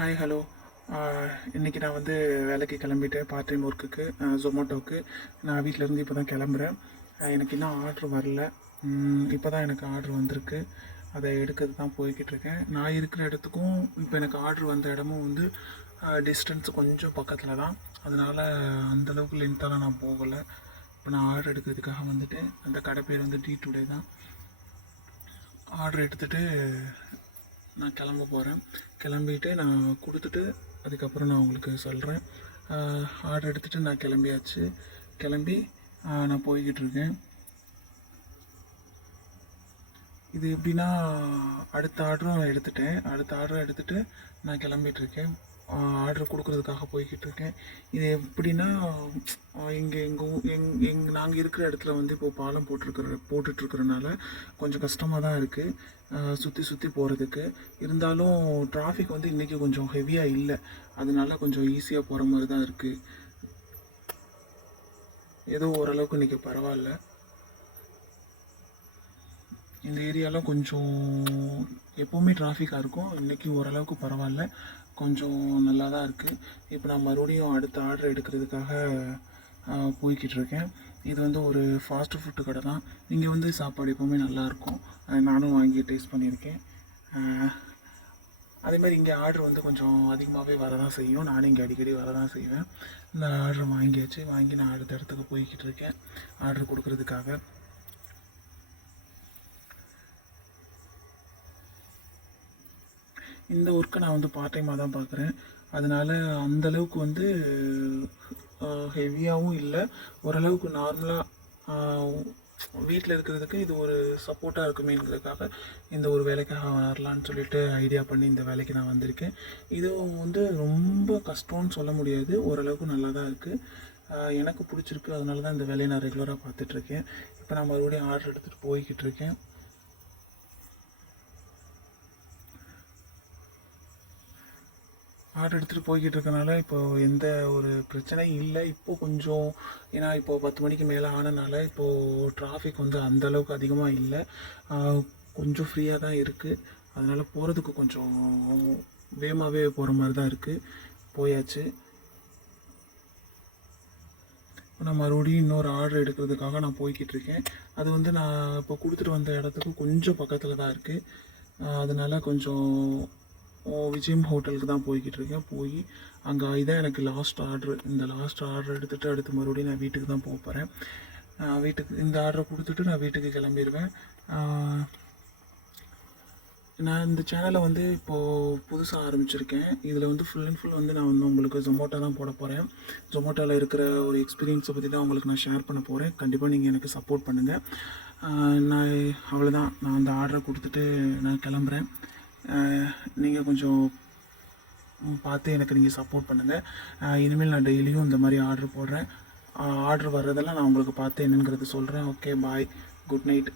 Hi hello. இன்றைக்கி நான் வந்து வேலைக்கு கிளம்பிட்டேன், பார்ட் டைம் ஒர்க்குக்கு, ஜொமேட்டோவுக்கு. நான் வீட்டிலேருந்து இப்போ தான் கிளம்புறேன். எனக்கு இன்னும் ஆர்ட்ரு வரல. இப்போ தான் எனக்கு ஆர்ட்ரு வந்திருக்கு. அதை எடுக்கிறது தான் போய்கிட்டுருக்கேன். நான் இருக்கிற இடத்துக்கும் இப்போ எனக்கு ஆர்ட்ரு வந்த இடமும் வந்து டிஸ்டன்ஸ் கொஞ்சம் பக்கத்தில் தான். அதனால் அந்தளவுக்கு லென்த்தாலாம் நான் போகலை. இப்போ நான் ஆர்டர் எடுக்கிறதுக்காக வந்துட்டு, அந்த கடை பேர் வந்து டி டுடே தான். ஆர்டர் எடுத்துகிட்டு நான் கிளம்ப போகிறேன். கிளம்பிட்டு நான் கொடுத்துட்டு அதுக்கப்புறம் நான் உங்களுக்கு சொல்கிறேன். ஆர்டர் எடுத்துகிட்டு நான் கிளம்பியாச்சு. கிளம்பி நான் போய்கிட்டு இருக்கேன். இது எப்படின்னா, அடுத்த ஆர்டரும் எடுத்துட்டேன். அடுத்த ஆர்டரும் எடுத்துகிட்டு நான் கிளம்பிகிட்ருக்கேன். ஆர்டர் கொடுக்குறதுக்காக போய்கிட்டு இருக்கேன். இது எப்படின்னா, இங்கே நாங்கள் இருக்கிற இடத்துல வந்து இப்போது பாலம் போட்டுட்ருக்கிறனால கொஞ்சம் கஷ்டமாக தான் இருக்குது சுற்றி சுற்றி போகிறதுக்கு. இருந்தாலும் டிராஃபிக் வந்து இன்றைக்கி கொஞ்சம் ஹெவியாக இல்லை. அதனால கொஞ்சம் ஈஸியாக போகிற மாதிரி தான் இருக்குது. ஏதோ ஓரளவுக்கு இன்றைக்கி பரவாயில்ல. இந்த ஏரியாலாம் கொஞ்சம் எப்போவுமே டிராஃபிக்காக இருக்கும். இன்றைக்கி ஓரளவுக்கு பரவாயில்ல, கொஞ்சம் நல்லா தான் இருக்குது. இப்போ நான் மறுபடியும் அடுத்த ஆர்டர் எடுக்கிறதுக்காக போய்கிட்டுருக்கேன். இது வந்து ஒரு ஃபாஸ்ட் ஃபுட்டு கடை தான். இங்கே வந்து சாப்பாடு எப்போவுமே நல்லாயிருக்கும். நானும் வாங்கி டேஸ்ட் பண்ணியிருக்கேன். அதேமாதிரி இங்கே ஆர்டர் வந்து கொஞ்சம் அதிகமாகவே வரதான் செய்யும். நானும் இங்கே அடிக்கடி வரதான் செய்வேன். இந்த ஆர்டர் வாங்கி நான் அடுத்த இடத்துக்கு போய்கிட்டு இருக்கேன் ஆர்டர் கொடுக்கறதுக்காக. இந்த ஒர்க்கை நான் வந்து பார்ட் டைமாக தான் பார்க்குறேன். அதனால் அந்தளவுக்கு வந்து ஹெவியாகவும் இல்லை, ஓரளவுக்கு நார்மலாக வீட்டில் இருக்கிறதுக்கு இது ஒரு சப்போர்ட்டாக இருக்குமேங்கிறதுக்காக இந்த ஒரு வேலைக்காக வரலான்னு சொல்லிட்டு ஐடியா பண்ணி இந்த வேலைக்கு நான் வந்திருக்கேன். இதுவும் வந்து ரொம்ப கஷ்டம்னு சொல்ல முடியாது, ஓரளவுக்கு நல்லா தான் இருக்குது. எனக்கு பிடிச்சிருக்கு. அதனால தான் இந்த வேலையை நான் ரெகுலராக பார்த்துட்ருக்கேன். இப்போ நான் மறுபடியும் ஆர்டர் எடுத்துகிட்டு போய்கிட்டு இருக்கேன். ஆர்டர் எடுத்துகிட்டு போய்கிட்டு இருக்கனால இப்போது எந்த ஒரு பிரச்சனையும் இல்லை. இப்போது கொஞ்சம் ஏன்னா இப்போது 10 மணிக்கு மேலே ஆனனால இப்போது டிராஃபிக் வந்து அந்தளவுக்கு அதிகமாக இல்லை, கொஞ்சம் ஃப்ரீயாக தான் இருக்குது. அதனால் போகிறதுக்கு கொஞ்சம் வேகமாகவே போகிற மாதிரி தான் இருக்குது. போயாச்சு. நான் மறுபடியும் இன்னொரு ஆர்டர் எடுக்கிறதுக்காக நான் போய்கிட்டு இருக்கேன். அது வந்து நான் இப்போ கொடுத்துட்டு வந்த இடத்துக்கு கொஞ்சம் பக்கத்தில் தான் இருக்குது. அதனால் கொஞ்சம் விஜயம் ஹோட்டலுக்கு தான் போய்கிட்டு இருக்கேன். போய் அங்கே இதான் எனக்கு லாஸ்ட் ஆர்டரு. இந்த லாஸ்ட் ஆர்டர் எடுத்துகிட்டு அடுத்து மறுபடியும் நான் வீட்டுக்கு தான் போக போகிறேன். வீட்டுக்கு இந்த ஆர்டரை கொடுத்துட்டு நான் வீட்டுக்கு கிளம்பிடுவேன். நான் இந்த சேனலை வந்து இப்போது புதுசாக ஆரம்பிச்சிருக்கேன். இதில் வந்து ஃபுல் அண்ட் ஃபுல் வந்து நான் வந்து உங்களுக்கு ஜொமேட்டோ தான் போட போகிறேன். ஜொமேட்டோவில் இருக்கிற ஒரு எக்ஸ்பீரியன்ஸை பற்றி தான் உங்களுக்கு நான் ஷேர் பண்ண போகிறேன். கண்டிப்பாக நீங்கள் எனக்கு சப்போர்ட் பண்ணுங்கள். நான் அவ்வளோதான். நான் அந்த ஆர்டரை கொடுத்துட்டு நான் கிளம்புறேன். நீங்கள் கொஞ்சம் பார்த்து எனக்கு நீங்கள் சப்போர்ட் பண்ணுங்கள். இனிமேல் நான் டெய்லியும் இந்த மாதிரி ஆர்டர் போடுறேன். ஆர்டர் வர்றதெல்லாம் நான் உங்களுக்கு பார்த்து என்னங்கிறது சொல்கிறேன். ஓகே, பாய், குட் நைட்.